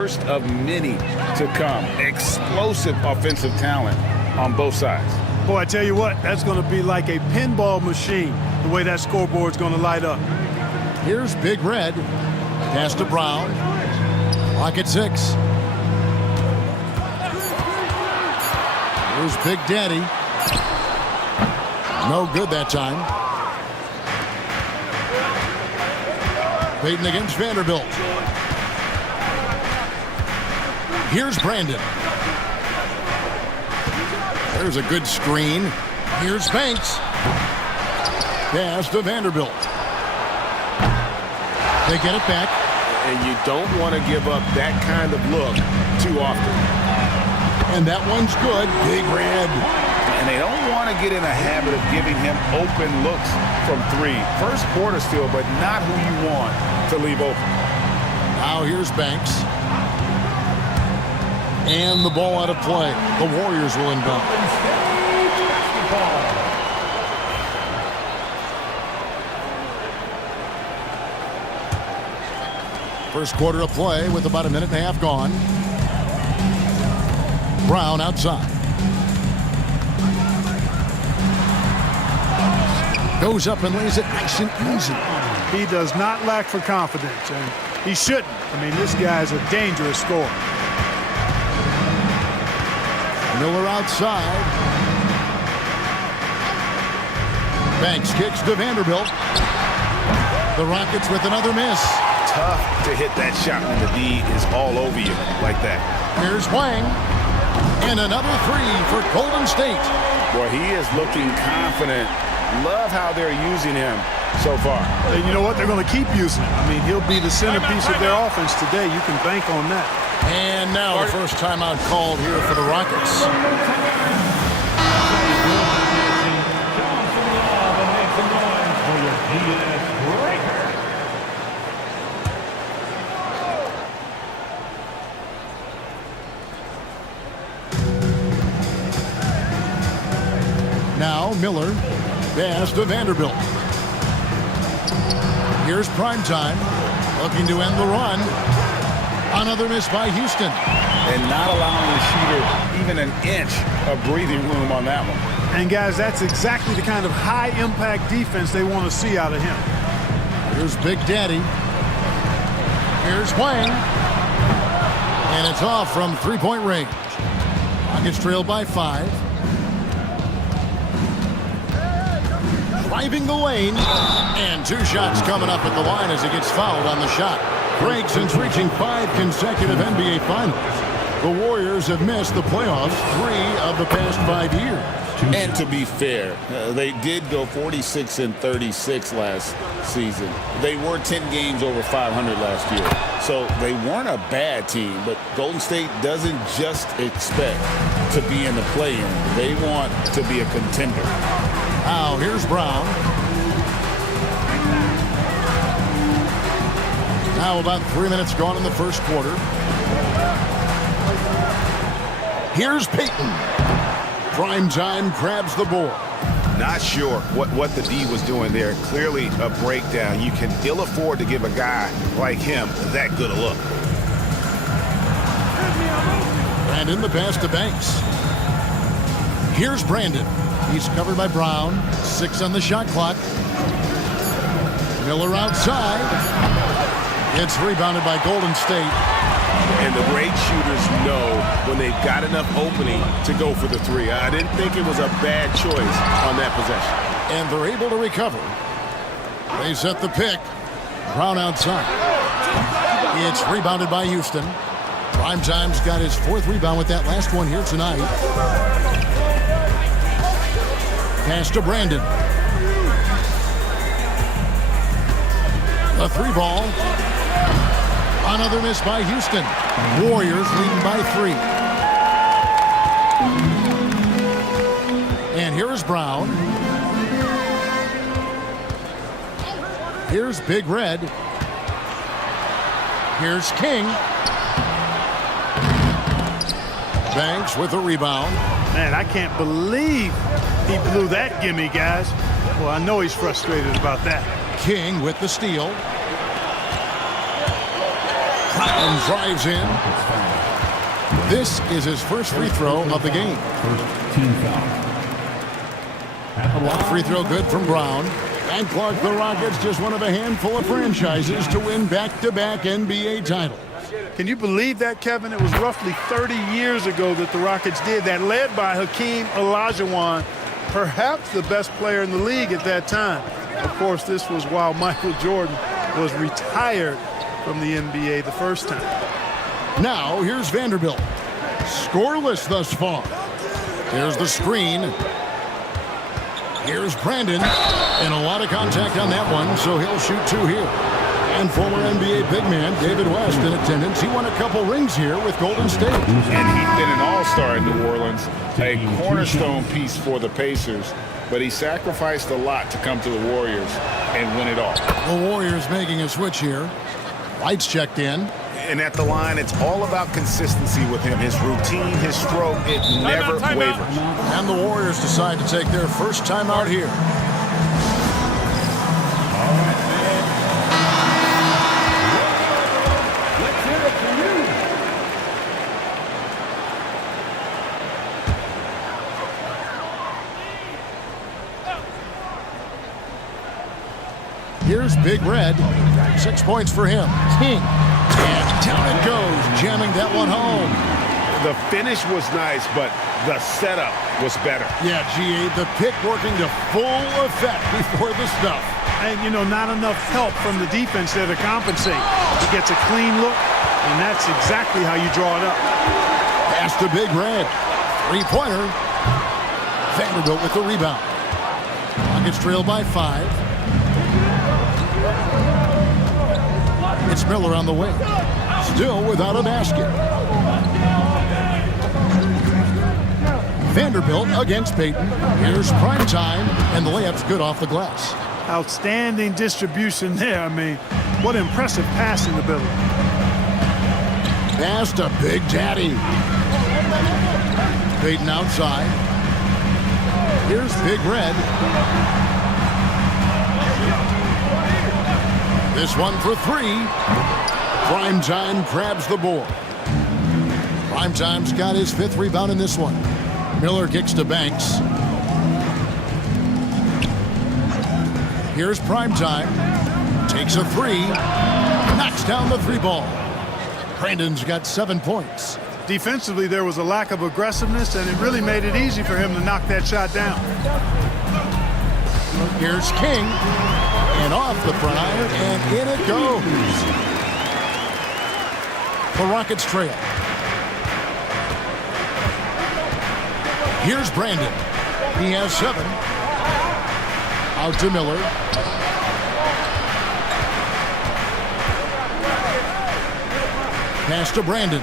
First of many to come. Explosive offensive talent on both sides. Boy, I tell you what, that's going to be like a pinball machine, the way that scoreboard's going to light up. Here's Big Red. Pass to Brown. Clock at 6. Here's Big Daddy. No good that time. Peyton against Vanderbilt. Here's Brandon. There's a good screen. Here's Banks. Pass to Vanderbilt. They get it back. And you don't want to give up that kind of look too often. And that one's good. Big Red. And they don't want to get in a habit of giving him open looks from 3. First quarter still, but not who you want to leave open. Now here's Banks. And the ball out of play. The Warriors will inbound. First quarter of play with about a minute and a half gone. Brown outside. Goes up and lays it nice and easy. He does not lack for confidence, and he shouldn't. I mean, this guy's a dangerous scorer. Miller outside. Banks kicks to Vanderbilt. The Rockets with another miss. Tough to hit that shot when the D is all over you like that. Here's Wang. And another 3 for Golden State. Boy, he is looking confident. Love how they're using him so far. And you know what? They're going to keep using him. I mean, he'll be the centerpiece of their offense today. You can bank on that. And now the first timeout called here for the Rockets. Now Miller. Pass to Vanderbilt. Here's Primetime. Looking to end the run. Another miss by Houston. And not allowing the shooter even an inch of breathing room on that one. And, guys, that's exactly the kind of high-impact defense they want to see out of him. Here's Big Daddy. Here's Wang. And it's off from three-point range. Rockets trailed by 5. Driving the lane. And 2 shots coming up at the line as he gets fouled on the shot. Gregson's reaching 5 consecutive NBA Finals. The Warriors have missed the playoffs 3 of the past 5 years. And to be fair, they did go 46-36 last season. They were 10 games over 500 last year. So they weren't a bad team, but Golden State doesn't just expect to be in the play-in. They want to be a contender. Now here's Brown. Now about 3 minutes gone in the first quarter. Here's Peyton. Primetime grabs the board. Not sure what the D was doing there. Clearly a breakdown. You can ill afford to give a guy like him that good a look. Brandon, the pass to Banks. Here's Brandon. He's covered by Brown. 6 on the shot clock. Miller outside. It's rebounded by Golden State. And the great shooters know when they've got enough opening to go for the 3. I didn't think it was a bad choice on that possession. And they're able to recover. They set the pick. Brown outside. It's rebounded by Houston. Primetime's got his 4th rebound with that last one here tonight. Pass to Brandon. The 3 ball. Another miss by Houston. Warriors leading by 3. And here is Brown. Here's Big Red. Here's King. Banks with a rebound. Man, I can't believe he blew that gimme, guys. Well, I know he's frustrated about that. King with the steal. and drives in. This is his first free throw of the game. First team foul. Free throw good from Brown. And Clark, the Rockets, just one of a handful of franchises to win back-to-back NBA titles. Can you believe that, Kevin? It was roughly 30 years ago that the Rockets did that, led by Hakeem Olajuwon, perhaps the best player in the league at that time. Of course, this was while Michael Jordan was retired from the NBA the first time. Now, here's Vanderbilt. Scoreless thus far. Here's the screen. Here's Brandon. And a lot of contact on that one, so he'll shoot two here. And former NBA big man David West in attendance. He won a couple rings here with Golden State. And he's been an all-star in New Orleans, a cornerstone piece for the Pacers. But he sacrificed a lot to come to the Warriors and win it all. The Warriors making a switch here. Lights checked in. And at the line, it's all about consistency with him. His routine, his stroke, it never wavers. And the Warriors decide to take their first time out here. Here's Big Red. 6 points for him. King. And down it goes, jamming that one home. The finish was nice, but the setup was better. Yeah, G.A., the pick working to full effect before the stuff. And, you know, not enough help from the defense there to compensate. He gets a clean look, and that's exactly how you draw it up. Pass to Big Red. Three-pointer. Vanderbilt with the rebound. Rockets trail by 5. It's Miller on the wing. Still without a basket. Vanderbilt against Payton. Here's prime time, and the layup's good off the glass. Outstanding distribution there. I mean, what impressive passing ability. Pass to Big Daddy. Payton outside. Here's Big Red. This one for 3. Primetime grabs the board. Primetime's got his 5th rebound in this one. Miller kicks to Banks. Here's Primetime. Takes a 3. Knocks down the 3 ball. Brandon's got 7 points. Defensively, there was a lack of aggressiveness, and it really made it easy for him to knock that shot down. Here's King. And off the front iron, and in it goes. The Rockets trail. Here's Brandon. He has 7. Out to Miller. Pass to Brandon.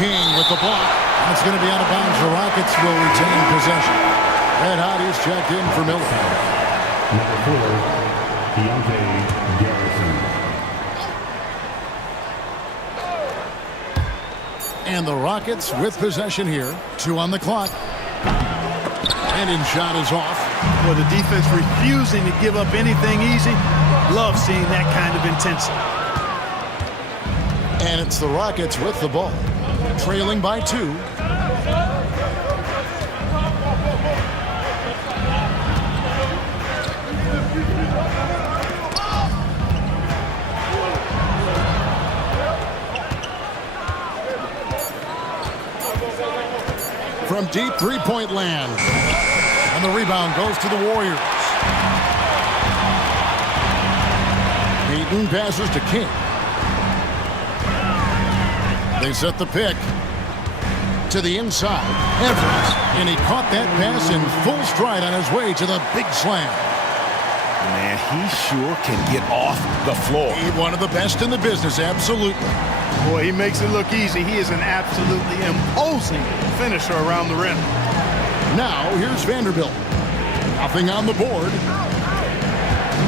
King with the block. That's going to be out of bounds. The Rockets will retain possession. Red Hotties checked in for Miller. Number 4, Deontay Garrison. And the Rockets with possession here. 2 on the clock. And shot is off. Well, the defense refusing to give up anything easy. Love seeing that kind of intensity. And it's the Rockets with the ball. Trailing by 2. From deep three-point land. And the rebound goes to the Warriors. Payton passes to King. They set the pick to the inside. Evans. And he caught that pass in full stride on his way to the big slam. Man, he sure can get off the floor. He's one of the best in the business, absolutely. Boy, he makes it look easy. He is an absolutely imposing finisher around the rim. Now, here's Vanderbilt. Nothing on the board.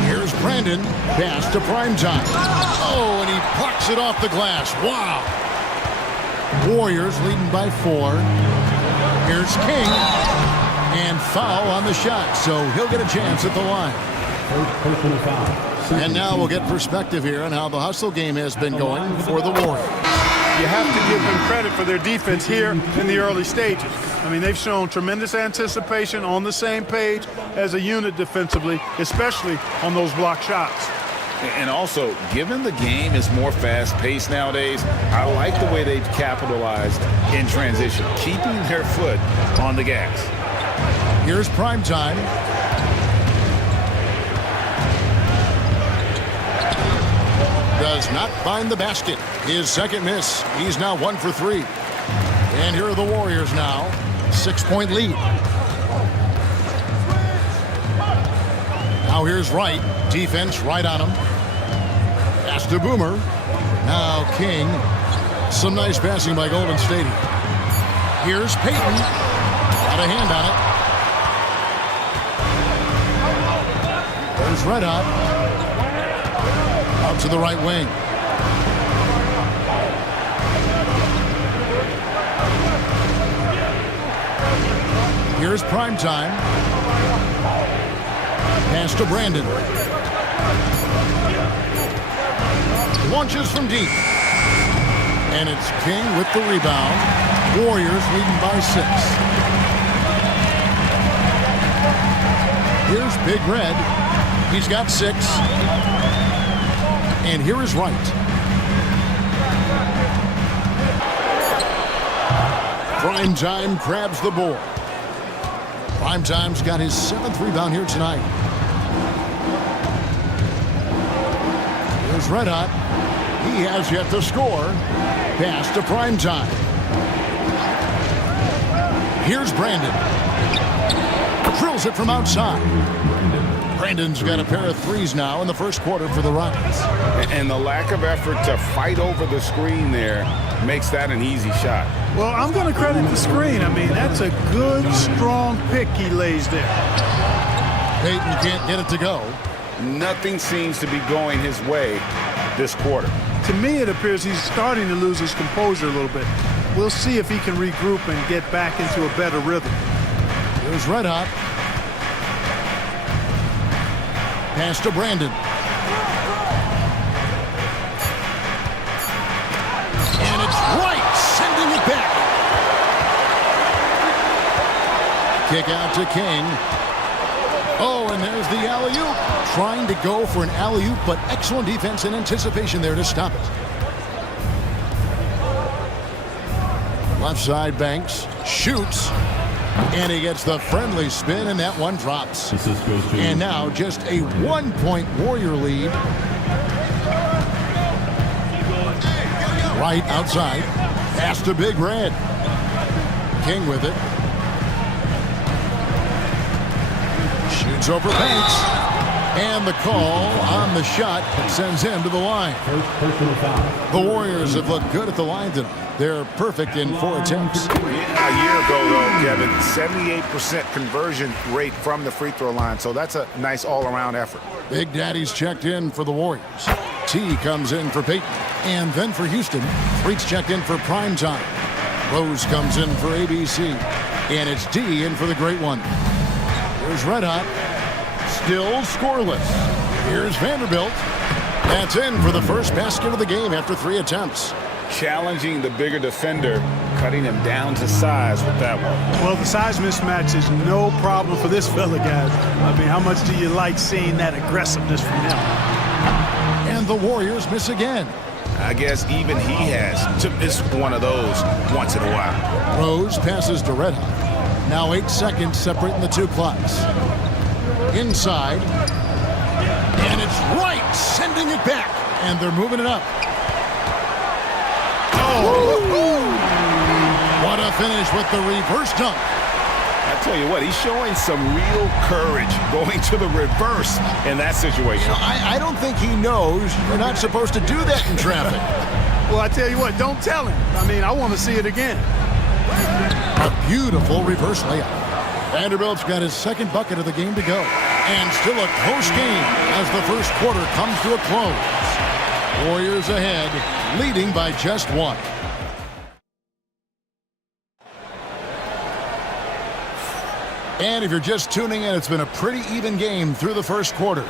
Here's Brandon. Pass to Primetime. Oh, and he plucks it off the glass. Wow. Warriors leading by 4. Here's King. And foul on the shot, so he'll get a chance at the line. First personal foul. And now we'll get perspective here on how the hustle game has been going for the Warriors. You have to give them credit for their defense here in the early stages. I mean, they've shown tremendous anticipation, on the same page as a unit defensively, especially on those block shots. And also, given the game is more fast-paced nowadays, I like the way they've capitalized in transition, keeping their foot on the gas. Here's prime time. Does not find the basket. His second miss. He's now 1 for 3. And here are the Warriors now. 6-point lead. Now here's Wright. Defense right on him. Pass to Boomer. Now King. Some nice passing by Golden State. Here's Payton. Got a hand on it. There's Red Hot. Out to the right wing. Here's prime time. Pass to Brandon. Launches from deep. And it's King with the rebound. Warriors leading by 6. Here's Big Red. He's got 6. And here is Wright. Prime time grabs the board. Prime time's got his 7th rebound here tonight. Here's Red Hot. He has yet to score. Pass to prime time. Here's Brandon. Drills it from outside. Brandon's got a pair of threes now in the first quarter for the Rockets. And the lack of effort to fight over the screen there makes that an easy shot. Well, I'm going to credit the screen. I mean, that's a good, strong pick he lays there. Payton can't get it to go. Nothing seems to be going his way this quarter. To me, it appears he's starting to lose his composure a little bit. We'll see if he can regroup and get back into a better rhythm. Here's Red Hot. Pass to Brandon. And it's Wright sending it back. Kick out to King. Oh, and there's the alley-oop. Trying to go for an alley-oop, but excellent defense and anticipation there to stop it. Left side, Banks shoots. And he gets the friendly spin, and that one drops. And now just a 1-point Warrior lead. Right outside. Pass to Big Red. King with it. Shoots over Banks. And the call on the shot that sends him to the line. The Warriors have looked good at the line tonight. They're perfect in 4 attempts. A year ago, though, Kevin, 78% conversion rate from the free throw line. So that's a nice all-around effort. Big Daddy's checked in for the Warriors. T comes in for Payton. And then for Houston, Freak's checked in for prime time. Rose comes in for ABC. And it's D in for the Great One. Here's Red Hot. Still scoreless. Here's Vanderbilt. That's in for the first basket of the game after 3 attempts. Challenging the bigger defender, cutting him down to size with that one. Well, the size mismatch is no problem for this fella, guys. I mean, how much do you like seeing that aggressiveness from him? And the Warriors miss again. I guess even he has to miss one of those once in a while. Rose passes to Red Hot. Now 8 seconds separating the 2 clocks. Inside. And it's Wright sending it back. And they're moving it up. What a finish with the reverse dunk. I tell you what, he's showing some real courage going to the reverse in that situation. I don't think he knows you're not supposed to do that in traffic. Well, I tell you what, don't tell him. I mean, I want to see it again. A beautiful reverse layup. Vanderbilt's got his 2nd bucket of the game to go. And still a close game as the first quarter comes to a close. Warriors ahead, leading by just 1. And if you're just tuning in, it's been a pretty even game through the first quarter.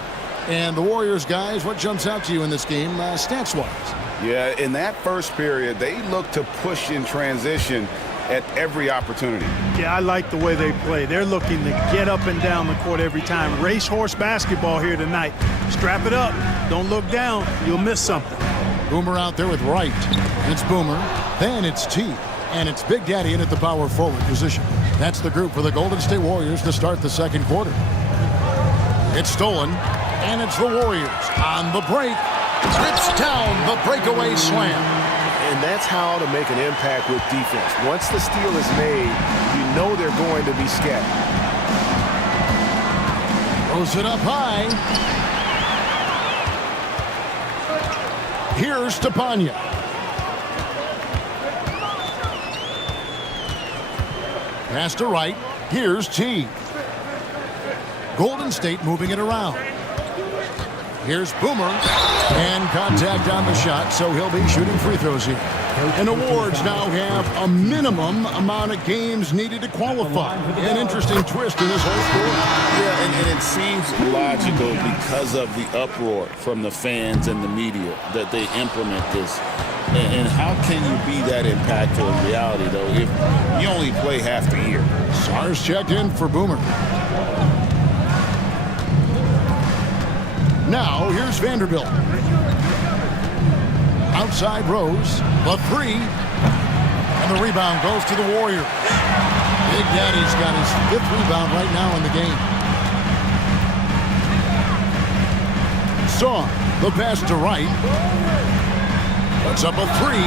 And the Warriors, guys, what jumps out to you in this game stats-wise? Yeah, in that first period, they looked to push in transition at every opportunity. Yeah, I like the way they play. They're looking to get up and down the court every time. Racehorse basketball here tonight. Strap it up. Don't look down. You'll miss something. Boomer out there with Wright. It's Boomer. Then it's T. And it's Big Daddy in at the power forward position. That's the group for the Golden State Warriors to start the second quarter. It's stolen. And it's the Warriors on the break. Trips down the breakaway slam. And that's how to make an impact with defense. Once the steal is made, you know they're going to be scattered. Throws it up high. Here's Stepanya. Pass to Wright. Here's T. Golden State moving it around. Here's Boomer, and contact on the shot, so he'll be shooting free throws here. And awards now have a minimum amount of games needed to qualify. An interesting twist in this whole story. Yeah, and it seems logical because of the uproar from the fans and the media that they implement this. And how can you be that impactful in reality, though, if you only play half the year? Sars checked in for Boomer. Now, here's Vanderbilt. Outside Rose, the three. And the rebound goes to the Warriors. Big Daddy's got his 5th rebound right now in the game. Saw the pass to Wright. Puts up a 3.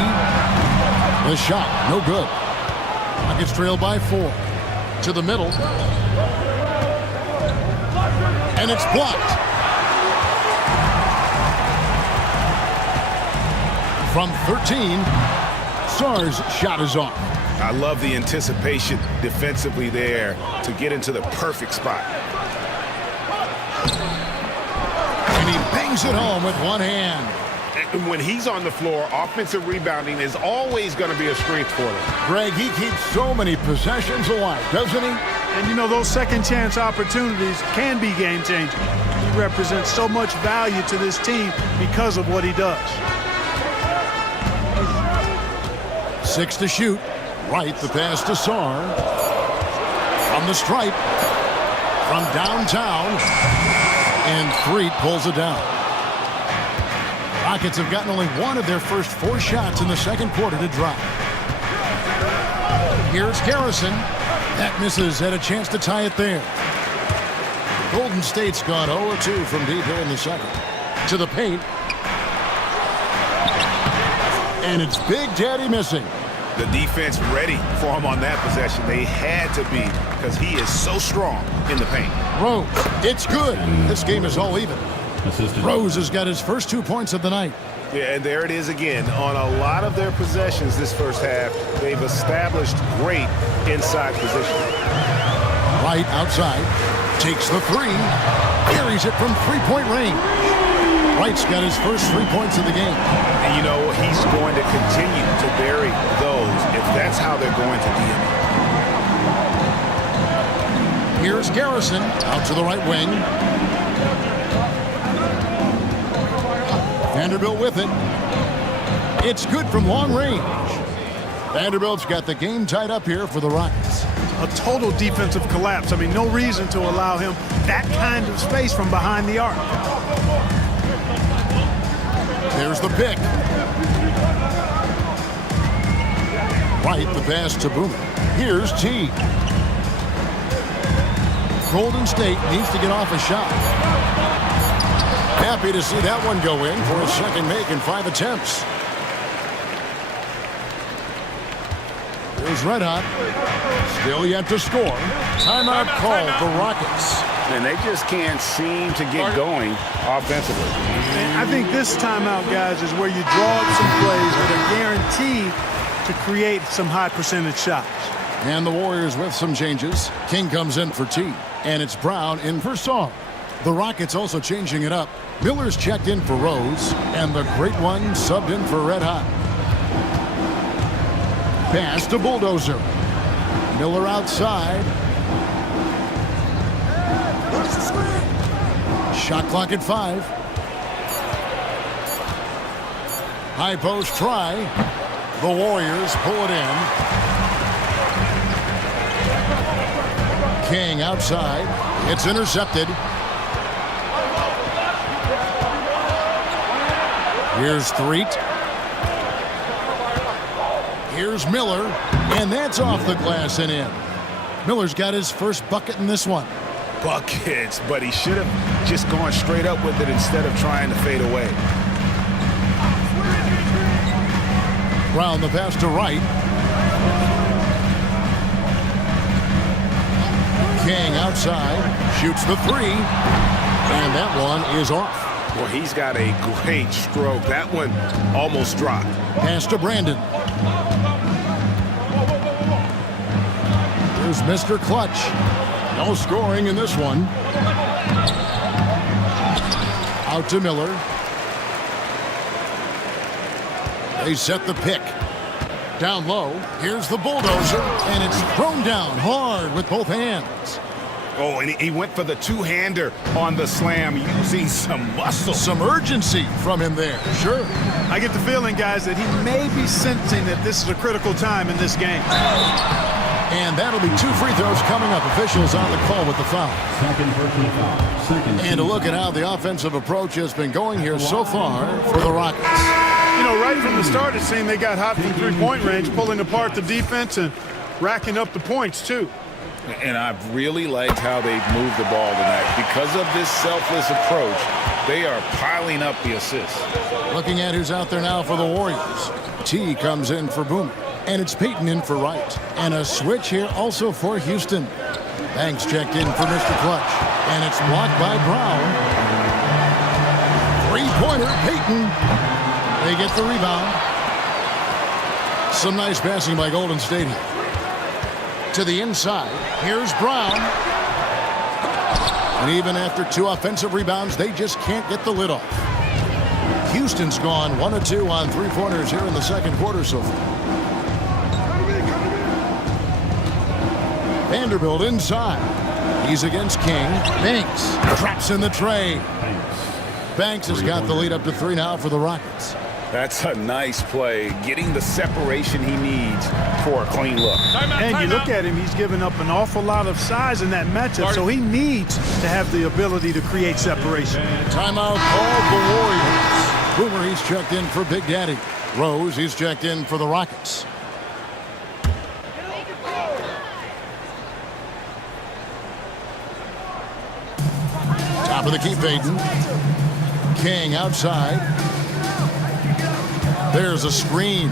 The shot, no good. Rockets trail by 4. To the middle. And it's blocked. From 13, Sars' shot is off. I love the anticipation defensively there to get into the perfect spot. And he bangs it home with one hand. And when he's on the floor, offensive rebounding is always going to be a strength for them. Greg, he keeps so many possessions alive, doesn't he? And, you know, those second chance opportunities can be game-changing. He represents so much value to this team because of what he does. 6 to shoot. Right, the pass to Sar. From the stripe. From downtown. And Freed pulls it down. Rockets have gotten only one of their first 4 shots in the second quarter to drop. Here's Garrison. That misses. Had a chance to tie it there. Golden State's gone 0-2 from deep here in the second. To the paint. And it's Big Daddy missing. The defense ready for him on that possession. They had to be because he is so strong in the paint. Rose, it's good. This game is all even. Assistant. Rose has got his first 2 points of the night. Yeah, and there it is again. On a lot of their possessions this first half, they've established great inside position. Right outside. Takes the 3. Carries it from 3-point range. Wright's got his first 3 points of the game. And you know, he's going to continue to bury those if that's how they're going to deal. Here's Garrison out to the right wing. Vanderbilt with it. It's good from long range. Vanderbilt's got the game tied up here for the Rockets. A total defensive collapse. I mean, no reason to allow him that kind of space from behind the arc. There's the pick. Right, the pass to Boomer. Here's T. Golden State needs to get off a shot. Happy to see that one go in for a second make in 5 attempts. Here's Red Hot. Still yet to score. Timeout call for Rockets. And they just can't seem to get going offensively. And I think this timeout, guys, is where you draw up some plays that are guaranteed to create some high percentage shots. And the Warriors with some changes. King comes in for T. And it's Brown in for Song. The Rockets also changing it up. Miller's checked in for Rose. And the great one subbed in for Red Hot. Pass to Bulldozer. Miller outside. Shot clock at 5. High post try. The Warriors pull it in. King outside. It's intercepted. Here's Threet. Here's Miller. And that's off the glass and in. Miller's got his first bucket in this one. Buckets, but he should have just gone straight up with it instead of trying to fade away. Brown the pass to Wright. King outside. Shoots the 3. And that one is off. Well, he's got a great stroke. That one almost dropped. Pass to Brandon. Here's Mr. Clutch. No scoring in this one. Out to Miller. They set the pick. Down low. Here's the bulldozer. And it's thrown down hard with both hands. Oh, and he went for the two-hander on the slam using some muscle. Some urgency from him there. Sure. I get the feeling, guys, that he may be sensing that this is a critical time in this game. And that'll be 2 free throws coming up. Officials on the call with the foul. Second personal foul. And to look at how the offensive approach has been going here so far for the Rockets. You know, right from the start, it seemed they got hot from three-point range, pulling apart the defense and racking up the points, too. And I've really liked how they've moved the ball tonight. Because of this selfless approach, they are piling up the assists. Looking at who's out there now for the Warriors. T comes in for Boomer. And it's Peyton in for Wright. And a switch here also for Houston. Banks checked in for Mr. Clutch. And it's blocked by Brown. Three-pointer, Peyton. They get the rebound. Some nice passing by Golden State here. To the inside. Here's Brown. And even after 2 offensive rebounds, they just can't get the lid off. Houston's gone 1 of 2 on three-pointers here in the second quarter so far. Vanderbilt inside. He's against King. Banks traps in the tray. Banks has got the lead up to 3 now for the Rockets. That's a nice play, getting the separation he needs for a clean look. And you look at him, he's given up an awful lot of size in that matchup, so he needs to have the ability to create separation. Timeout called the Warriors. Boomer, he's checked in for Big Daddy. Rose, he's checked in for the Rockets. Top of the key, Peyton. King outside. There's a screen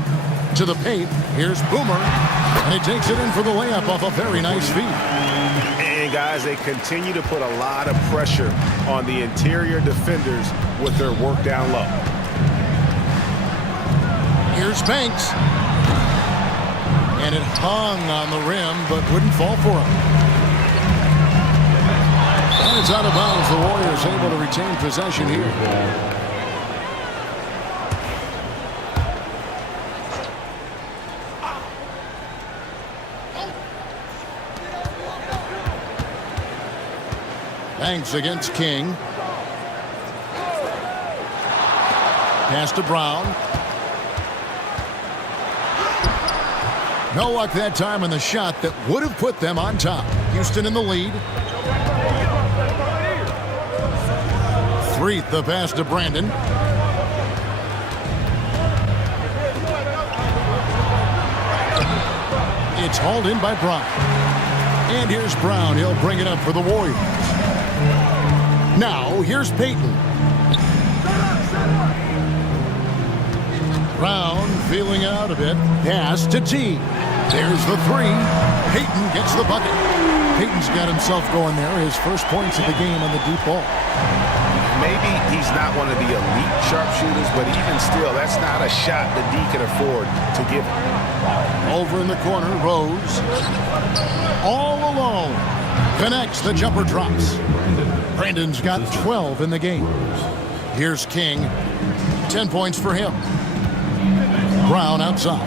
to the paint. Here's Boomer. And he takes it in for the layup off a very nice feed. And, guys, they continue to put a lot of pressure on the interior defenders with their work down low. Here's Banks. And it hung on the rim, but wouldn't fall for him. And it's out of bounds. The Warriors able to retain possession here. Banks against King. Pass to Brown. No luck that time in the shot that would have put them on top. Houston in the lead. Threet the pass to Brandon. It's hauled in by Brown. And here's Brown. He'll bring it up for the Warriors. Now, here's Peyton. Brown feeling out a bit. Pass to T. There's the 3. Peyton gets the bucket. Peyton's got himself going there. His first points of the game on the deep ball. Maybe he's not one of the elite sharpshooters, but even still, that's not a shot that D can afford to give him. Over in the corner, Rose. All alone. Connects, the jumper drops. Brandon's got 12 in the game. Here's King. 10 points for him. Brown outside.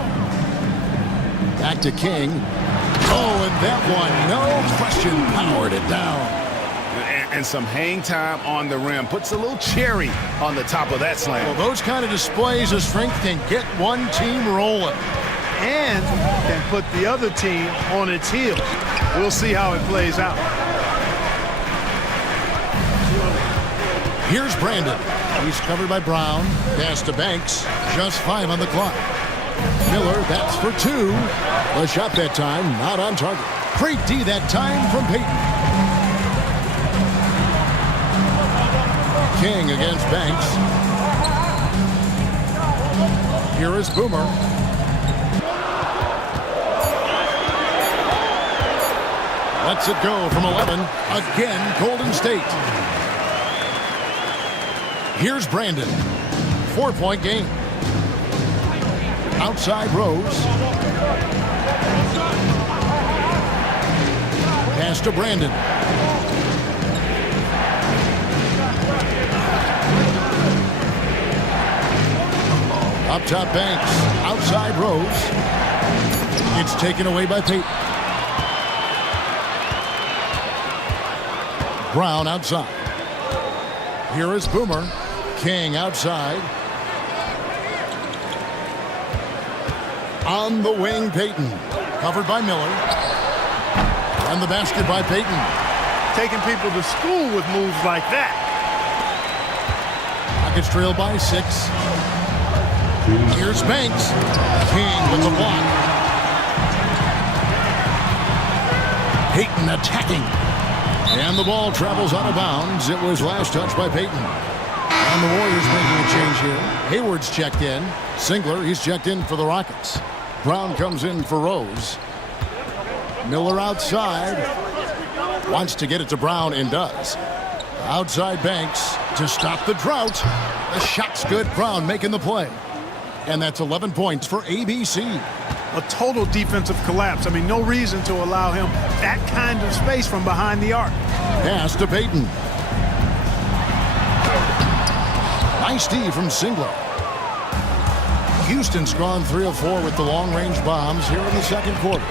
Back to King. Oh, and that one, no question, powered it down. And some hang time on the rim. Puts a little cherry on the top of that slam. Well, those kind of displays of strength can get one team rolling. And can put the other team on its heels. We'll see how it plays out. Here's Brandon. He's covered by Brown. Pass to Banks. Just 5 on the clock. Miller, that's for 2. The shot that time, not on target. Great D that time from Payton. King against Banks. Here is Boomer. Lets it go from 11. Again, Golden State. Here's Brandon. 4-point game. Outside Rose. Pass to Brandon. Up top Banks. Outside Rose. It's taken away by Payton. Brown outside. Here is Boomer. King outside. On the wing, Payton. Covered by Miller. And the basket by Payton. Taking people to school with moves like that. Rockets trail by 6. Here's Banks. King with the block. Payton attacking. And the ball travels out of bounds. It was last touched by Payton. And the Warriors making a change here. Hayward's checked in. Singler, he's checked in for the Rockets. Brown comes in for Rose. Miller outside. Wants to get it to Brown and does. Outside Banks to stop the drought. The shot's good. Brown making the play. And that's 11 points for ABC. A total defensive collapse. I mean, no reason to allow him that kind of space from behind the arc. Pass to Payton. Nice D from Singler. Houston's gone 3 of 4 with the long-range bombs here in the second quarter.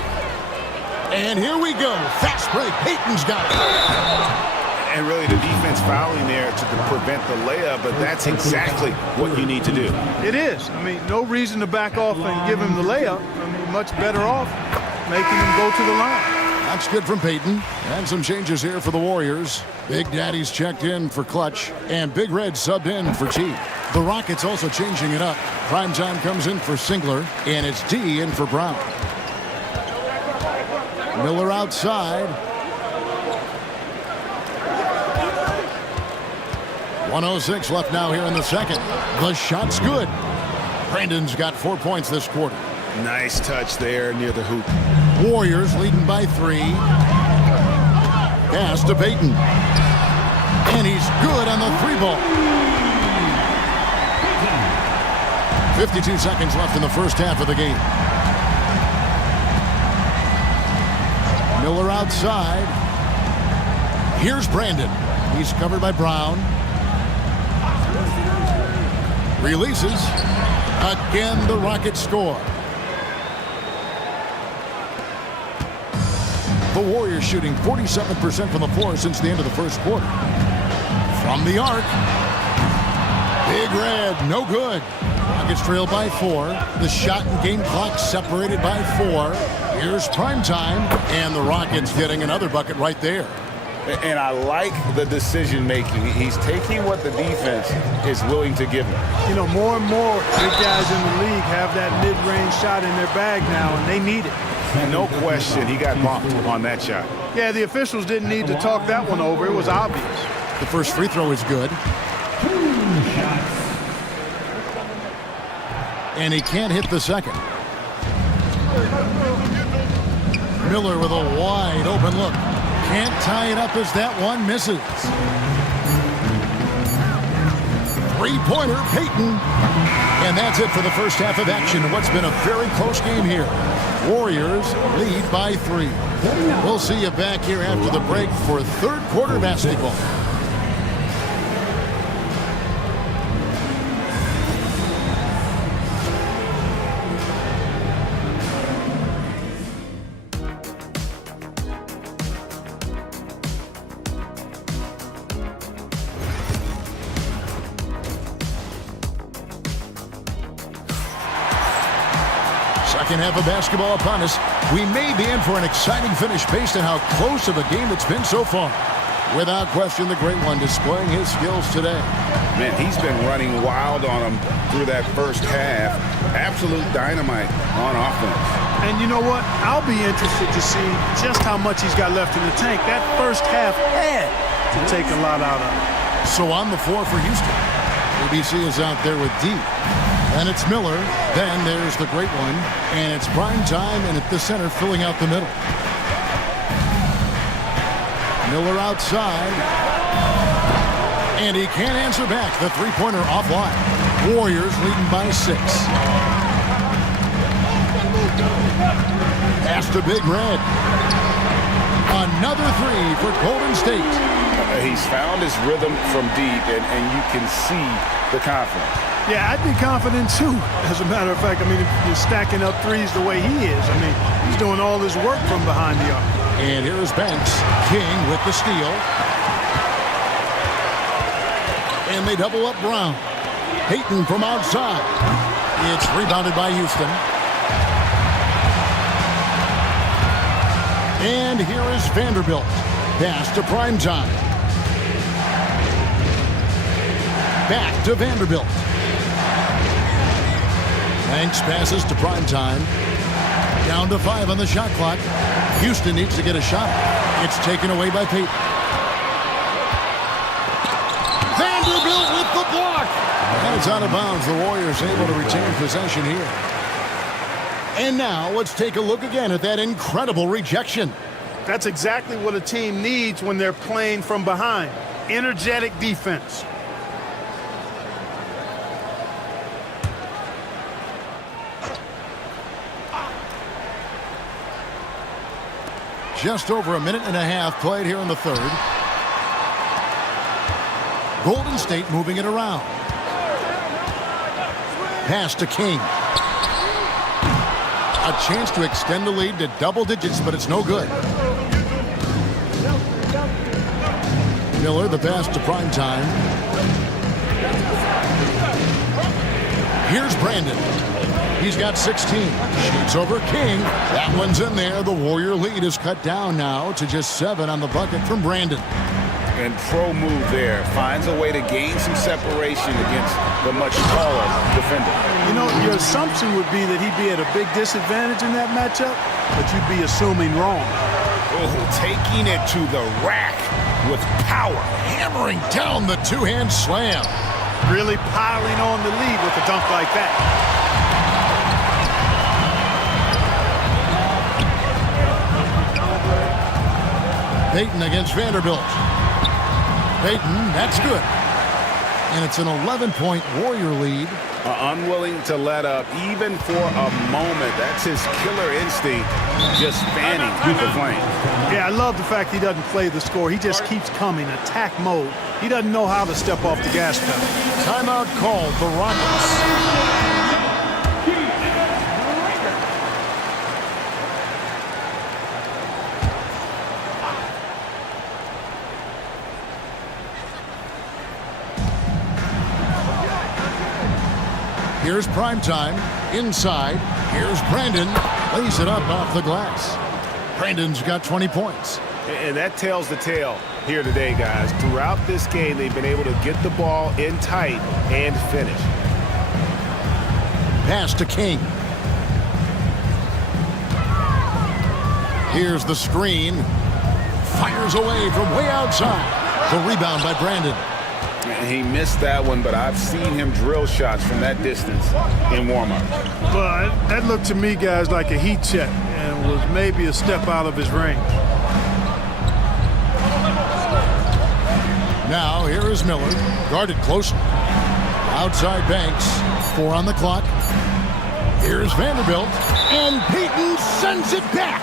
And here we go. Fast break. Payton's got it. And really the defense fouling there to prevent the layup, but that's exactly what you need to do. It is. I mean, no reason to back off and give him the layup. I mean, much better off making him go to the line. That's good from Payton. And some changes here for the Warriors. Big Daddy's checked in for Clutch. And Big Red subbed in for T. The Rockets also changing it up. Primetime comes in for Singler. And it's D in for Brown. Miller outside. 1:06 left now here in the second. The shot's good. Brandon's got 4 points this quarter. Nice touch there near the hoop. Warriors leading by 3. Pass to Payton. And he's good on the 3-ball. 52 seconds left in the first half of the game. Miller outside. Here's Brandon. He's covered by Brown. Releases. Again, the Rockets score. The Warriors shooting 47% from the floor since the end of the first quarter. From the arc. Big Red, no good. Rockets trail by 4. The shot and game clock separated by 4. Here's primetime, and the Rockets getting another bucket right there. And I like the decision making. He's taking what the defense is willing to give him. You know, more and more big guys in the league have that mid-range shot in their bag now, and they need it. No question, he got bumped on that shot. Yeah, the officials didn't need to talk that one over. It was obvious. The first free throw is good. And he can't hit the second. Miller with a wide open look. Can't tie it up as that one misses. Three-pointer, Payton. And that's it for the first half of action. What's been a very close game here. Warriors lead by 3. We'll see you back here after the break for third quarter basketball. Second half of basketball upon us. We may be in for an exciting finish based on how close of a game it's been so far. Without question, the great one displaying his skills today. Man, he's been running wild on him through that first half. Absolute dynamite on offense. And you know what? I'll be interested to see just how much he's got left in the tank. That first half had to take a lot out of him. So on the floor for Houston, ABC is out there with D. And it's Miller. Then there's the great one. And it's prime time, and at the center, filling out the middle. Miller outside. And he can't answer back. The three-pointer offline. Warriors leading by 6. Pass to Big Red. Another three for Golden State. He's found his rhythm from deep, and you can see the confidence. Yeah, I'd be confident too. As a matter of fact, I mean, if you're stacking up threes the way he is, I mean, he's doing all his work from behind the arc. And here is Banks. King with the steal. And they double up Brown. Payton from outside. It's rebounded by Houston. And here is Vanderbilt. Pass to Primetime. Back to Vanderbilt. Banks passes to Primetime. Down to 5 on the shot clock. Houston needs to get a shot. It's taken away by Payton. Vanderbilt with the block. And it's out of bounds. The Warriors able to retain possession here. And now let's take a look again at that incredible rejection. That's exactly what a team needs when they're playing from behind. Energetic defense. Just over a minute and a half played here in the third. Golden State moving it around. Pass to King. A chance to extend the lead to double digits, but it's no good. Miller, the pass to Primetime. Here's Brandon. He's got 16. Shoots over King. That one's in there. The Warrior lead is cut down now to just 7 on the bucket from Brandon. And pro move there. Finds a way to gain some separation against the much taller defender. You know, your assumption would be that he'd be at a big disadvantage in that matchup, but you'd be assuming wrong. Oh, taking it to the rack with power. Hammering down the two-hand slam. Really piling on the lead with a dunk like that. Payton against Vanderbilt. Payton, that's good. And it's an 11-point Warrior lead. Unwilling to let up even for a moment. That's his killer instinct, just fanning the flame. Yeah, I love the fact he doesn't play the score. He just keeps coming, attack mode. He doesn't know how to step off the gas pedal. Timeout called for Rockets. Here's Primetime. Inside. Here's Brandon. Lays it up off the glass. Brandon's got 20 points. And that tells the tale here today, guys. Throughout this game, they've been able to get the ball in tight and finish. Pass to King. Here's the screen. Fires away from way outside. The rebound by Brandon. He missed that one, but I've seen him drill shots from that distance in warm-up. Well, that looked to me, guys, like a heat check and was maybe a step out of his range. Now, here is Miller, guarded closely. Outside Banks, 4 on the clock. Here's Vanderbilt, and Payton sends it back.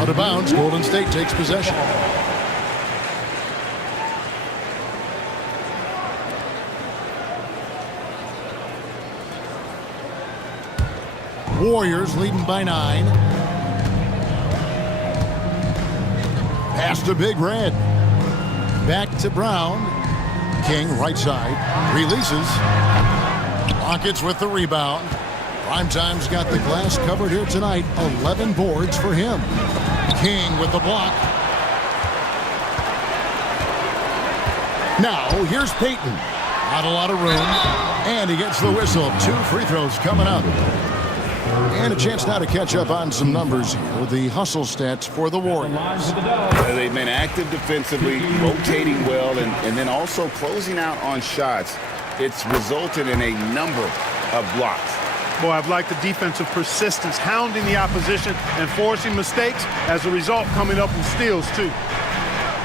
Out of bounds, Golden State takes possession. Warriors leading by 9. Pass to Big Red. Back to Brown. King right side. Releases. Rockets with the rebound. Primetime's got the glass covered here tonight. 11 boards for him. King with the block. Now, here's Payton. Not a lot of room. And he gets the whistle. 2 free throws coming up. And a chance now to catch up on some numbers here. The hustle stats for the Warriors. They've been active defensively, rotating well, and then also closing out on shots. It's resulted in a number of blocks. Boy, I've liked the defensive persistence, hounding the opposition and forcing mistakes. As a result, coming up with steals, too.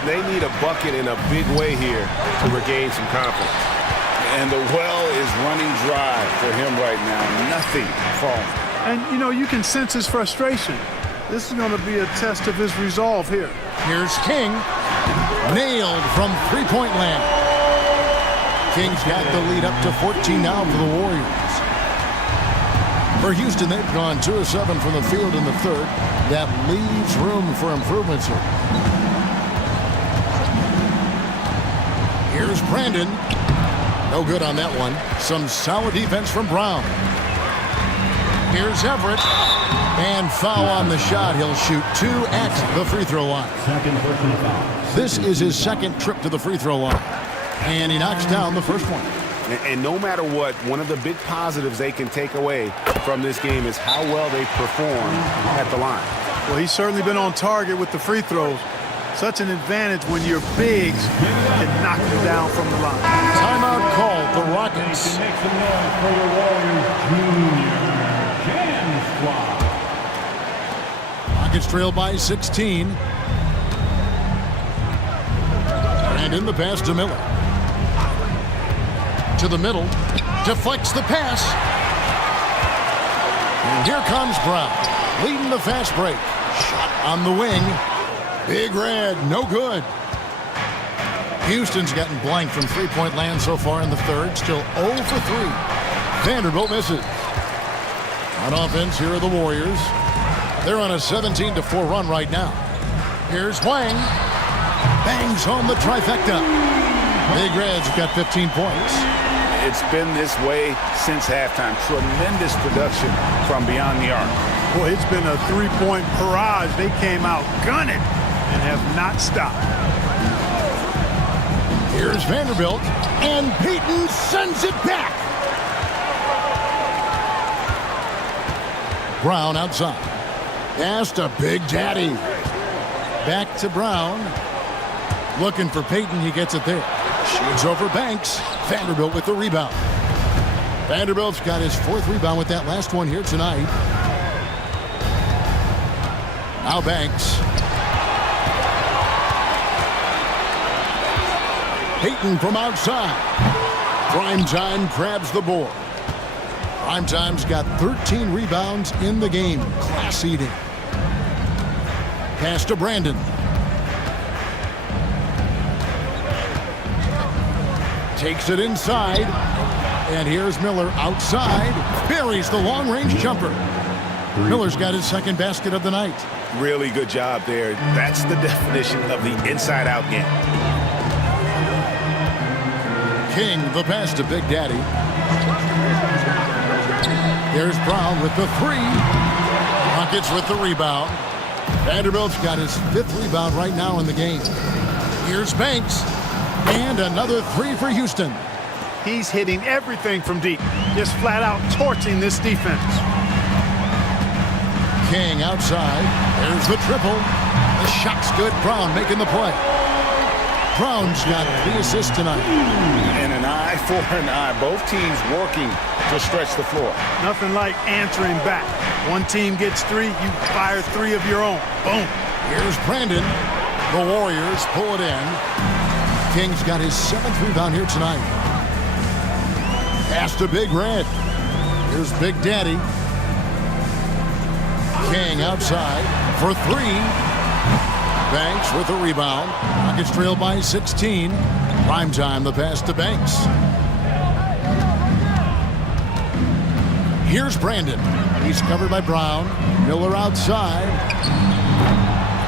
They need a bucket in a big way here to regain some confidence. And the well is running dry for him right now. Nothing falling. And, you know, you can sense his frustration. This is going to be a test of his resolve here. Here's King. Nailed from three-point land. King's got the lead up to 14 now for the Warriors. For Houston, they've gone 2 of 7 from the field in the third. That leaves room for improvements here. Here's Brandon. No good on that one. Some solid defense from Brown. Here's Everett. And foul on the shot. He'll shoot 2 at the free throw line. Second personal foul. This is his second trip to the free throw line. And he knocks down the first one. And no matter what, one of the big positives they can take away from this game is how well they perform at the line. Well, he's certainly been on target with the free throws. Such an advantage when your bigs can knock you down from the line. Timeout called the Rockets. Make some noise for the Warriors Junior Jam Squad. Rockets trail by 16. And in the pass to Miller. To the middle. Deflects the pass. And here comes Brown. Leading the fast break. Shot on the wing. Big Red, no good. Houston's gotten blank from three-point land so far in the third. Still 0 for 3. Vanderbilt misses. On offense, here are the Warriors. They're on a 17-4 run right now. Here's Wang. Bangs home the trifecta. Big Red's got 15 points. It's been this way since halftime. Tremendous production from beyond the arc. Boy, it's been a three-point barrage. They came out gunning and have not stopped. Here's Vanderbilt, and Payton sends it back. Brown outside. Pass to Big Daddy. Back to Brown. Looking for Payton, he gets it there. Shoots over Banks. Vanderbilt with the rebound. Vanderbilt's got his 4th rebound with that last one here tonight. Now Banks. Payton from outside. Primetime grabs the board. Primetime's got 13 rebounds in the game. Class eating. Pass to Brandon. Takes it inside. And here's Miller outside. Buries the long-range jumper. Miller's got his 2nd basket of the night. Really good job there. That's the definition of the inside-out game. King, the pass to Big Daddy. Here's Brown with the 3. Rockets with the rebound. Vanderbilt's got his 5th rebound right now in the game. Here's Banks. And another 3 for Houston. He's hitting everything from deep. Just flat out torching this defense. King outside. There's the triple. The shot's good. Brown making the play. Brown's got 3 assists tonight. And an eye for an eye. Both teams working to stretch the floor. Nothing like answering back. One team gets 3, you fire 3 of your own. Boom. Here's Brandon. The Warriors pull it in. King's got his 7th rebound here tonight. Pass to Big Red. Here's Big Daddy. King outside for 3. Banks with the rebound. Rockets trail by 16. Primetime, the pass to Banks. Here's Brandon. He's covered by Brown. Miller outside.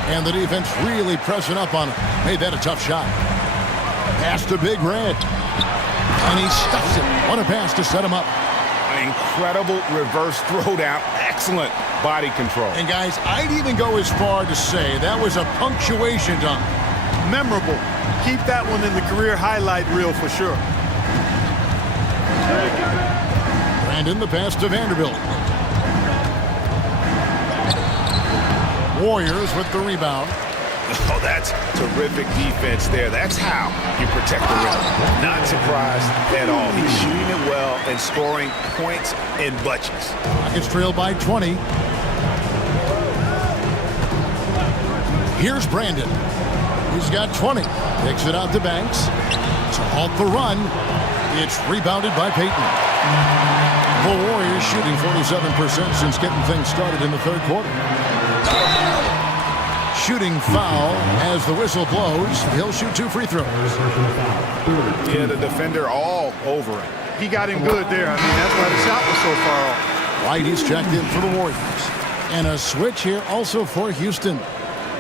And the defense really pressing up on him. Made that a tough shot. Pass to Big Red. And he stuffs it. What a pass to set him up. Incredible reverse throwdown. Excellent body control. And guys, I'd even go as far to say that was a punctuation dunk. Memorable. Keep that one in the career highlight reel for sure. Brandon, the pass to Vanderbilt. Warriors with the rebound. Oh, that's terrific defense there. That's how you protect the rim. Not surprised at all. He's shooting it well and scoring points in bunches. Rockets trail by 20. Here's Brandon. He's got 20. Takes it out to Banks. To halt the run. It's rebounded by Payton. The Warriors shooting 47% since getting things started in the third quarter. Shooting foul as the whistle blows. He'll shoot 2 free throws. Yeah, the defender all over him. He got him good there. I mean, that's why the shot was so far off. White is checked in for the Warriors. And a switch here also for Houston.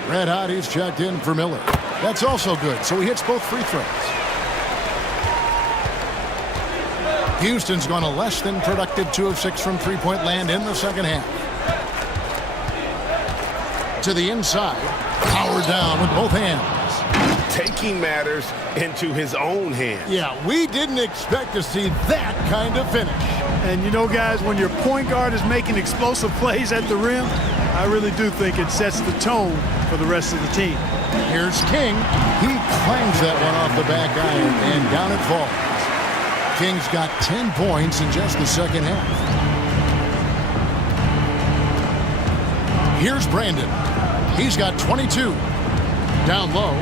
Red Hot, he's checked in for Miller. That's also good, so he hits both free throws. Houston's gone a less than productive 2 of 6 from three-point land in the second half. To the inside, powered down with both hands. Taking matters into his own hands. Yeah, we didn't expect to see that kind of finish. And you know, guys, when your point guard is making explosive plays at the rim, I really do think it sets the tone for the rest of the team. Here's King. He clangs that one off the back iron, and down it falls. King's got 10 points in just the second half. Here's Brandon. He's got 22. Down low.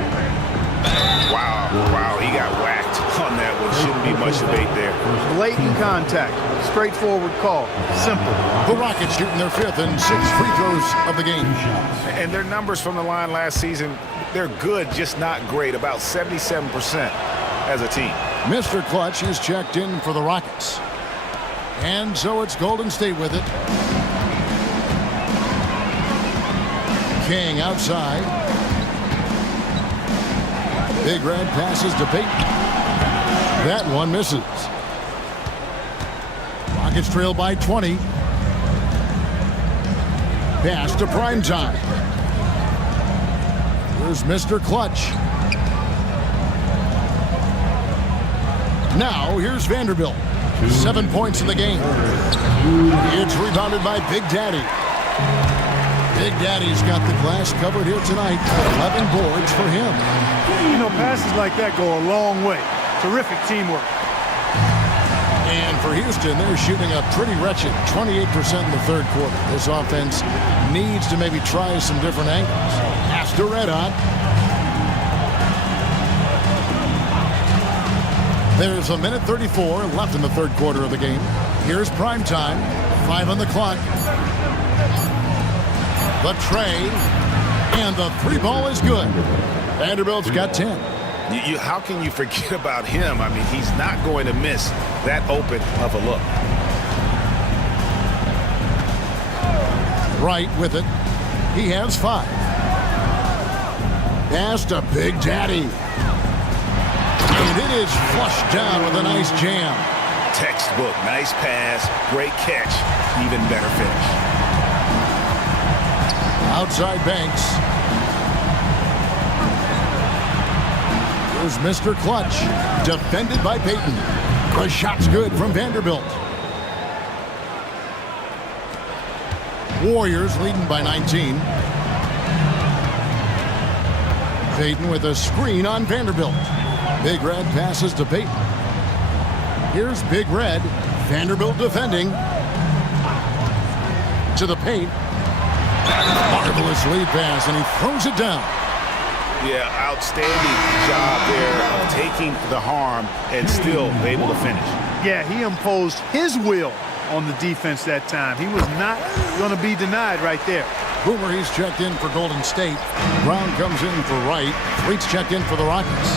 Wow, he got whacked on that one. Shouldn't be much debate there. Blatant contact. Straightforward call. Simple. The Rockets shooting their 5th and 6th free throws of the game. And their numbers from the line last season, they're good, just not great. About 77% as a team. Mr. Clutch is checked in for the Rockets. And so it's Golden State with it. King outside. Big Red passes to Payton. That one misses. Rockets trail by 20. Pass to Primetime. Here's Mr. Clutch. Now here's Vanderbilt. 7 points in the game. It's rebounded by Big Daddy. Big Daddy's got the glass covered here tonight. 11 boards for him. You know, passes like that go a long way. Terrific teamwork. And for Houston, they're shooting a pretty wretched 28% in the third quarter. This offense needs to maybe try some different angles. Pass to Red Hot. There's a minute 34 left in the third quarter of the game. Here's Primetime. 5 on the clock. The tray, and the 3 ball is good. Vanderbilt's got 10. How can you forget about him? I mean, he's not going to miss that open of a look. Right with it. He has 5. Pass to Big Daddy. And it is flushed down with a nice jam. Textbook, nice pass, great catch, even better finish. Outside Banks. Here's Mr. Clutch. Defended by Payton. The shot's good from Vanderbilt. Warriors leading by 19. Payton with a screen on Vanderbilt. Big Red passes to Payton. Here's Big Red. Vanderbilt defending. To the paint. Marvelous lead pass, and he throws it down. Yeah, outstanding job there of taking the harm and still able to finish. Yeah, he imposed his will on the defense that time. He was not going to be denied right there. Boomer, he's checked in for Golden State. Brown comes in for Wright. Fleet's checked in for the Rockets.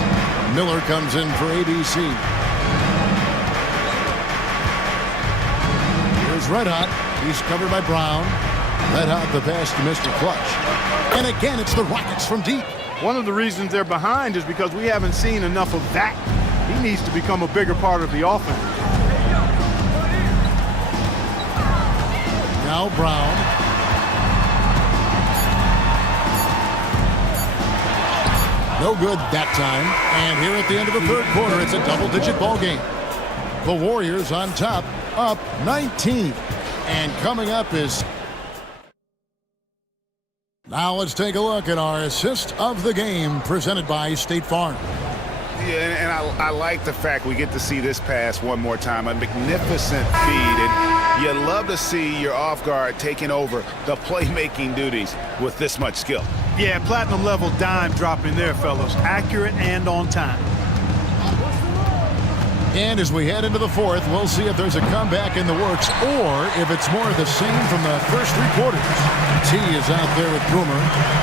Miller comes in for ABC. Here's Red Hot. He's covered by Brown. Red Hot the pass to Mr. Clutch. And again, it's the Rockets from deep. One of the reasons they're behind is because we haven't seen enough of that. He needs to become a bigger part of the offense. Now Brown. No good that time. And here at the end of the third quarter, it's a double-digit ball game. The Warriors on top, up 19. And coming up is... Now let's take a look at our assist of the game presented by State Farm. Yeah, and I like the fact we get to see this pass one more time. A magnificent feed, and you love to see your off guard taking over the playmaking duties with this much skill. Yeah, platinum level dime dropping there, fellas. Accurate and on time. And as we head into the fourth, we'll see if there's a comeback in the works or if it's more of the same from the first three quarters. T is out there with Boomer.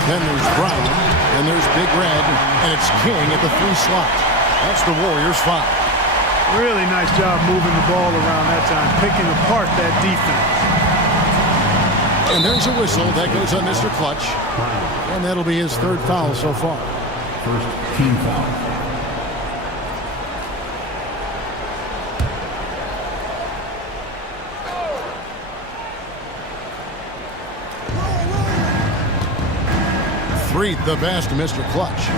Then there's Brown. And there's Big Red. And it's King at the 3 slot. That's the Warriors' 5. Really nice job moving the ball around that time, picking apart that defense. And there's a whistle that goes on Mr. Clutch. And that'll be his 3rd foul so far. First team foul. The pass to Mr. Clutch.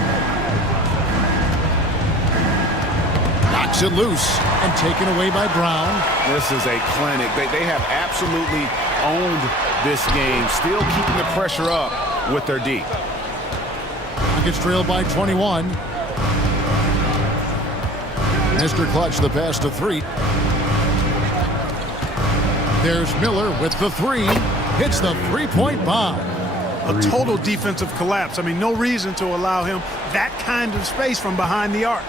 Knocks it loose and taken away by Brown. This is a clinic. They have absolutely owned this game, still keeping the pressure up with their D. Gets trailed by 21. Mr. Clutch, the pass to 3. There's Miller with the 3. Hits the 3-point bomb. A total defensive collapse. I mean, no reason to allow him that kind of space from behind the arc.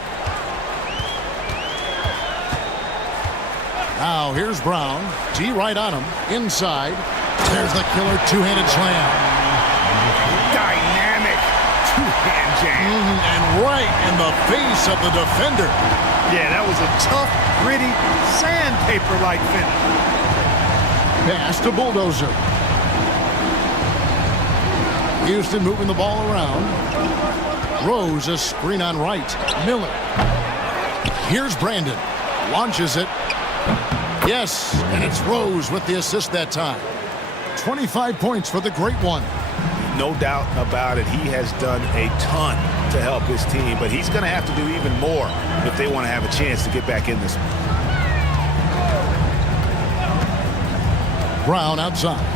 Now here's Brown. T right on him. Inside. There's the killer two-handed slam. Dynamic two-hand jam. And right in the face of the defender. Yeah, that was a tough, gritty, sandpaper-like finish. Pass to Bulldozer. Houston moving the ball around. Rose a screen on right. Miller. Here's Brandon. Launches it. Yes, and it's Rose with the assist that time. 25 points for the Great One. No doubt about it. He has done a ton to help his team, but he's going to have to do even more if they want to have a chance to get back in this one. Brown outside.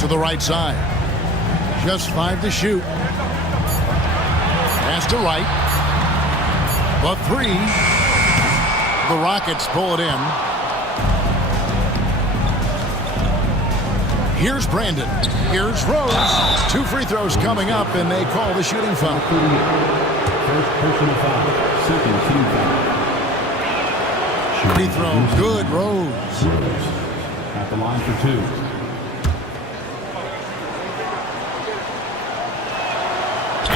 To the right side. Just 5 to shoot. Pass to right. The 3. The Rockets pull it in. Here's Brandon. Here's Rose. 2 free throws coming up, and they call the shooting foul. First personal foul. Second team foul. Free throw. Good, Rose. At the line for 2.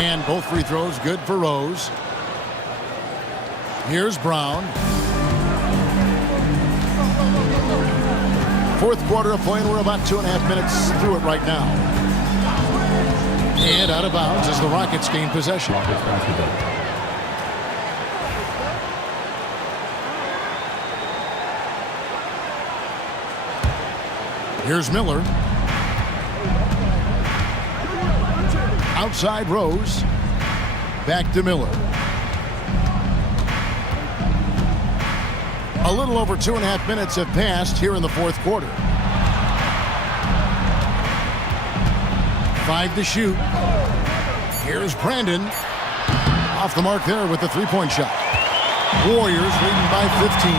And both free throws good for Rose. Here's Brown. Fourth quarter of play, and we're about 2.5 minutes through it right now. And out of bounds as the Rockets gain possession. Here's Miller. Outside Rose. Back to Miller. A little over 2.5 minutes have passed here in the fourth quarter. 5 to shoot. Here's Brandon. Off the mark there with the 3-point shot. Warriors leading by 15.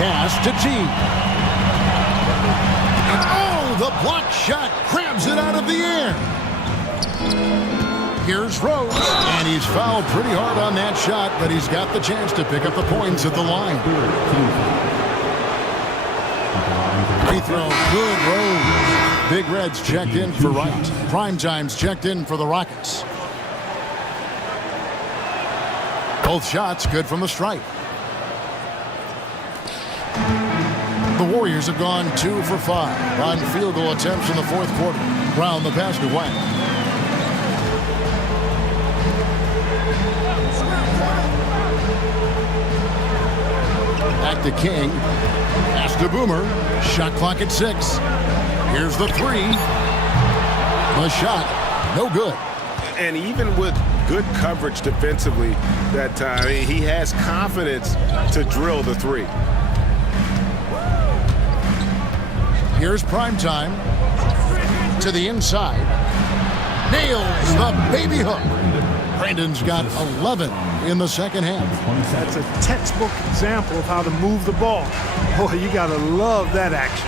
Pass to T. And oh, the block shot grabs it out of the air. Here's Rose, and he's fouled pretty hard on that shot, but he's got the chance to pick up the points at the line. Free throw, good, Rose. Big Red's checked in for Wright. Primetime's checked in for the Rockets. Both shots good from the stripe. The Warriors have gone 2 for 5 on field goal attempts in the fourth quarter. Brown the pass to White. Back to King. Pass to Boomer. Shot clock at 6. Here's the 3. The shot, no good. And even with good coverage defensively that time, he has confidence to drill the 3. Here's Primetime. To the inside. Nails the baby hook. Brandon's got 11 in the second half. That's a textbook example of how to move the ball. Boy, you got to love that action.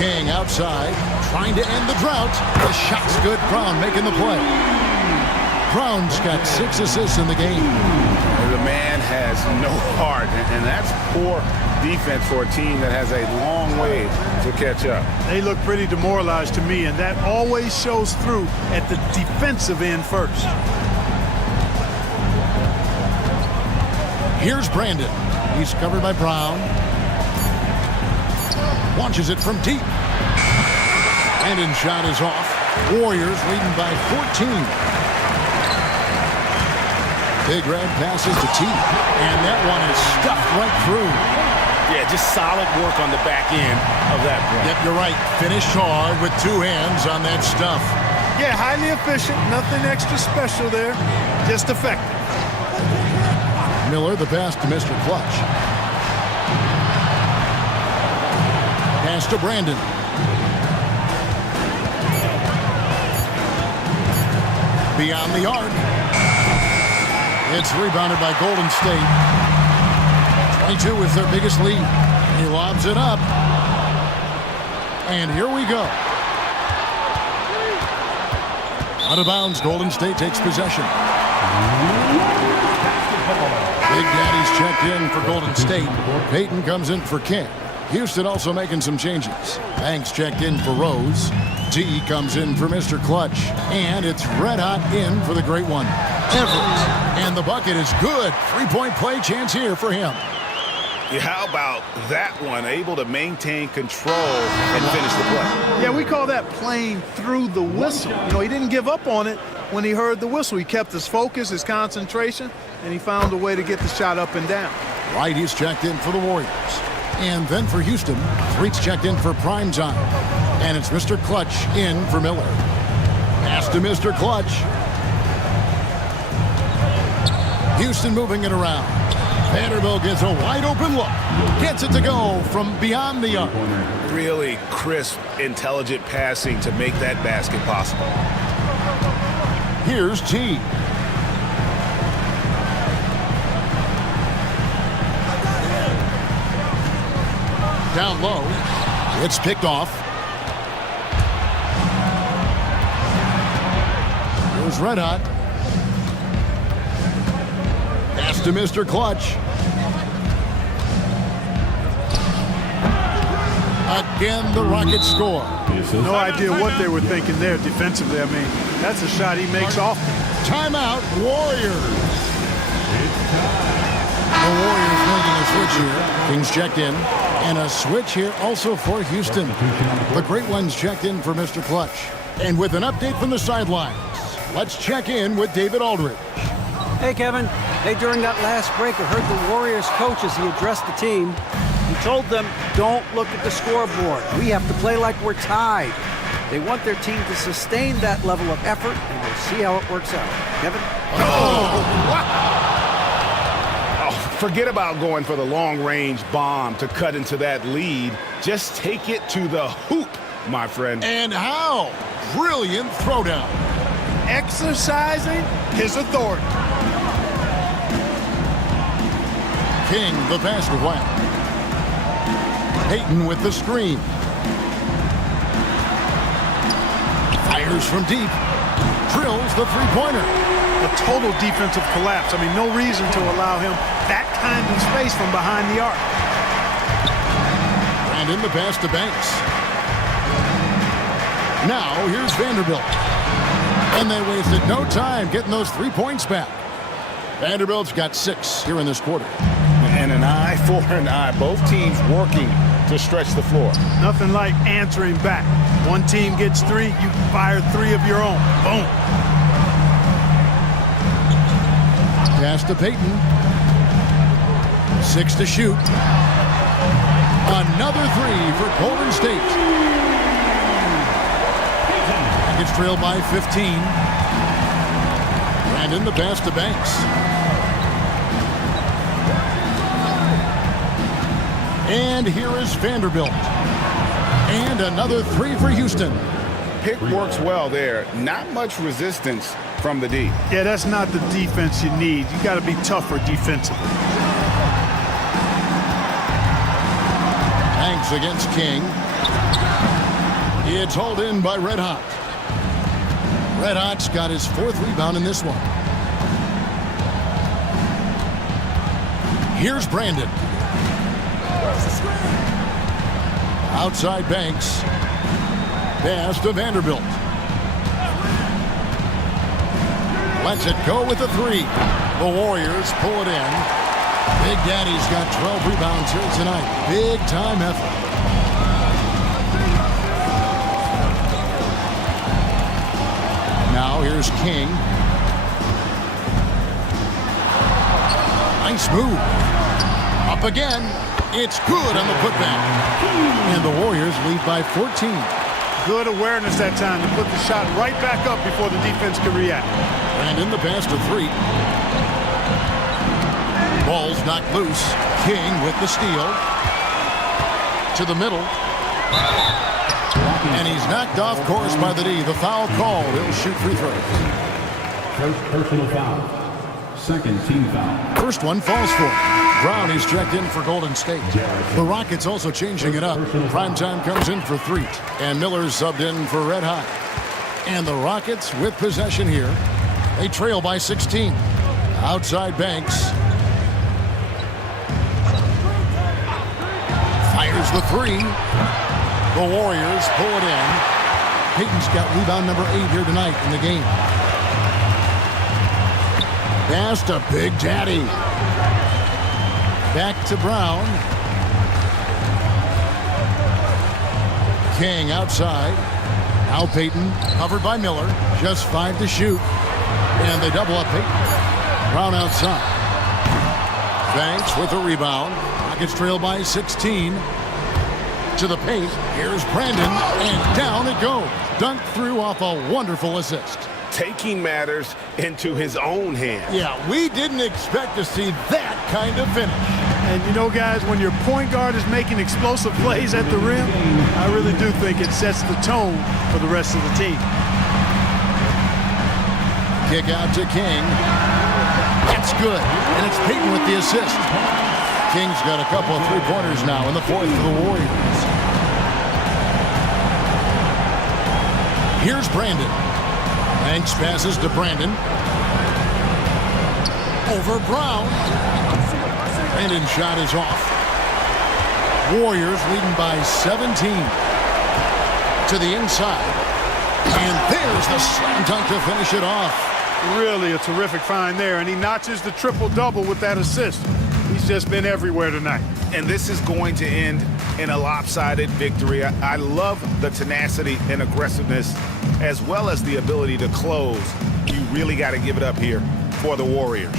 King outside, trying to end the drought. The shot's good. Brown making the play. Brown's got 6 assists in the game. The man has no heart, and that's poor defense for a team that has a long way to catch up. They look pretty demoralized to me, and that always shows through at the defensive end first. Here's Brandon. He's covered by Brown. Launches it from deep. Brandon's shot is off. Warriors leading by 14. Big red passes to T. And that one is stuffed right through. Yeah, just solid work on the back end of that point. Yep, you're right. Finished hard with 2 hands on that stuff. Yeah, highly efficient. Nothing extra special there. Just effective. Miller, the pass to Mr. Clutch. Pass to Brandon. Beyond the arc. It's rebounded by Golden State. 22 is their biggest lead. He lobs it up. And here we go. Out of bounds, Golden State takes possession. Big Daddy's checked in for Golden State. Payton comes in for King. Houston also making some changes. Banks checked in for Rose. T comes in for Mr. Clutch. And it's red hot in for the great one, Everett. And the bucket is good. 3-point play chance here for him. Yeah, how about that one? Able to maintain control and finish the play. Yeah, we call that playing through the whistle. You know, he didn't give up on it when he heard the whistle. He kept his focus, his concentration, and he found a way to get the shot up and down. Right, he's checked in for the Warriors. And then for Houston, Freak's checked in for Primetime. And it's Mr. Clutch in for Miller. Pass to Mr. Clutch. Houston moving it around. Vanderbilt gets a wide open look. Gets it to go from beyond the arc. Really crisp, intelligent passing to make that basket possible. Here's T. Down low. It's picked off. Here's Red Hot. Pass to Mr. Clutch. Again, the Rockets score. No idea what they were thinking there defensively. I mean, that's a shot he makes often. Timeout, Warriors. The Warriors making a switch here. Kings checked in. And a switch here also for Houston. The Great Ones checked in for Mr. Clutch. And with an update from the sidelines, let's check in with David Aldridge. Hey, Kevin. Hey, during that last break, I heard the Warriors coach as he addressed the team. He told them, don't look at the scoreboard. We have to play like we're tied. They want their team to sustain that level of effort, and we'll see how it works out. Kevin? Forget about going for the long-range bomb to cut into that lead. Just take it to the hoop, my friend. And how? Brilliant throwdown. Exercising his authority. King, the pass to White. Payton with the screen. Fires from deep. Drills the three-pointer. A total defensive collapse. I mean, no reason to allow him that kind of space from behind the arc. And in the pass to Banks. Now here's Vanderbilt. And they wasted no time getting those 3 points back. Vanderbilt's got 6 here in this quarter. And an eye for an eye. Both teams working to stretch the floor. Nothing like answering back. One team gets 3, you fire 3 of your own. Boom. Pass to Payton. 6 to shoot. Another 3 for Golden State. It's trailed by 15. Brandon, the pass to Banks. And here is Vanderbilt. And another 3 for Houston. Pick works well there. Not much resistance from the D. Yeah, that's not the defense you need. You got to be tougher defensively. Banks against King. It's hauled in by Red Hot. Red Hot's got his 4th rebound in this one. Here's Brandon. Outside Banks. Pass to Vanderbilt. Lets it go with the 3. The Warriors pull it in. Big Daddy's got 12 rebounds here tonight. Big time effort. Now here's King. Nice move. Up again. It's good on the putback. And the Warriors lead by 14. Good awareness that time to put the shot right back up before the defense can react. And in the pass to 3. Ball's knocked loose. King with the steal. To the middle. And he's knocked off course by the D. The foul called. He'll shoot free throws. First personal foul. Second team foul. First one falls for him. Brown is checked in for Golden State. The Rockets also changing it up. Primetime comes in for Threet. And Miller's subbed in for Red Hot. And the Rockets with possession here. They trail by 16. Outside Banks. Fires the 3. The Warriors pull it in. Payton's got rebound number 8 here tonight in the game. Pass to Big Daddy. Back to Brown. King outside. Now Payton, covered by Miller. Just 5 to shoot. And they double up Payton. Brown outside. Banks with a rebound. Rockets trail by 16. To the paint. Here's Brandon. And down it goes. Dunked through off a wonderful assist. Taking matters into his own hands. Yeah, we didn't expect to see that kind of finish. And you know, guys, when your point guard is making explosive plays at the rim, I really do think it sets the tone for the rest of the team. Kick out to King. That's good. And it's Payton with the assist. King's got a couple of three-pointers now in the 4th for the Warriors. Here's Brandon. Banks passes to Brandon. Over Brown. Brandon's shot is off. Warriors leading by 17. To the inside. And there's the slam dunk to finish it off. Really a terrific find there, and he notches the triple-double with that assist. He's just been everywhere tonight. And this is going to end in a lopsided victory. I love the tenacity and aggressiveness as well as the ability to close. You really got to give it up here for the Warriors.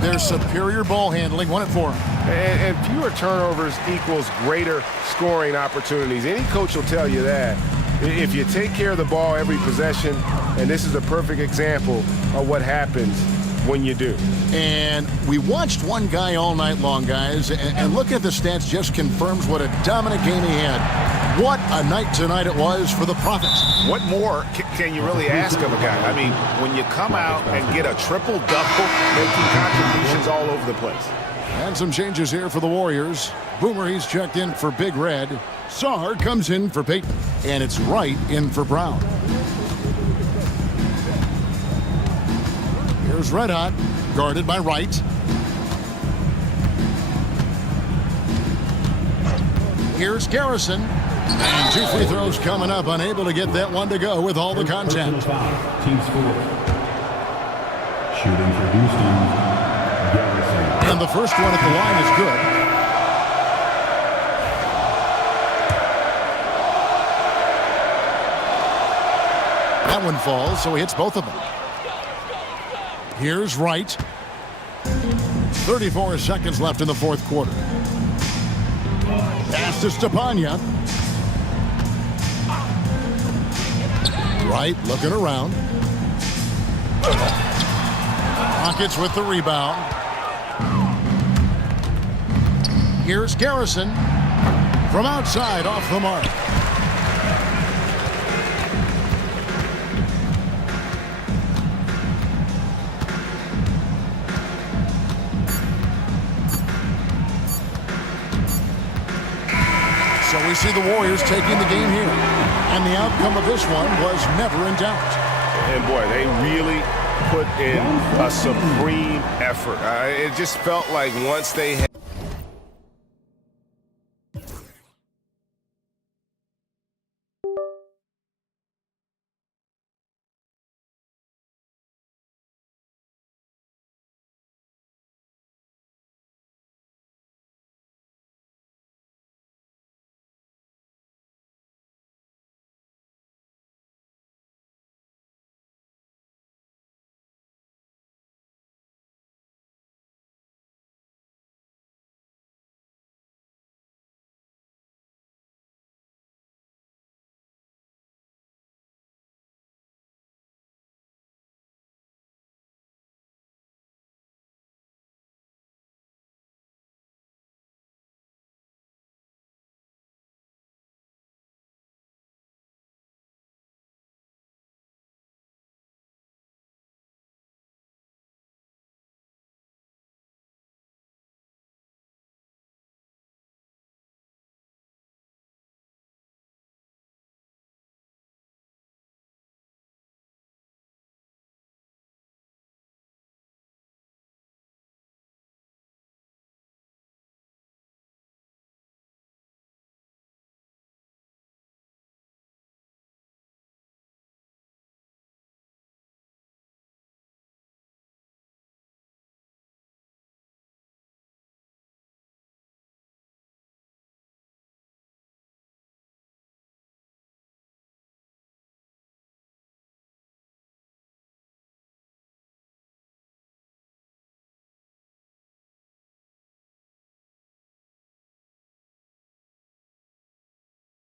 Their superior ball handling won it for them. And fewer turnovers equals greater scoring opportunities. Any coach will tell you that. If you take care of the ball every possession, and this is a perfect example of what happens when you do. And we watched one guy all night long, guys, and look at the stats, just confirms what a dominant game he had. What a night tonight it was for the Prophets. What more can you really ask of a guy? I mean, when you come out and get a triple-double, making contributions all over the place. And some changes here for the Warriors. Boomer, he's checked in for Big Red. Sard comes in for Payton. And it's Wright in for Brown. Here's Red Hot, guarded by Wright. Here's Garrison. And 2 free throws coming up, unable to get that one to go with all the contact. Team score. Shooting for Houston, Garrison. And the first one at the line is good. That one falls, so he hits both of them. Here's Wright. 34 seconds left in the fourth quarter. Pass to Stepanya. Wright looking around. Rockets with the rebound. Here's Garrison from outside off the mark. So we see the Warriors taking the game here. And the outcome of this one was never in doubt. And boy, they really put in a supreme effort. It just felt like once they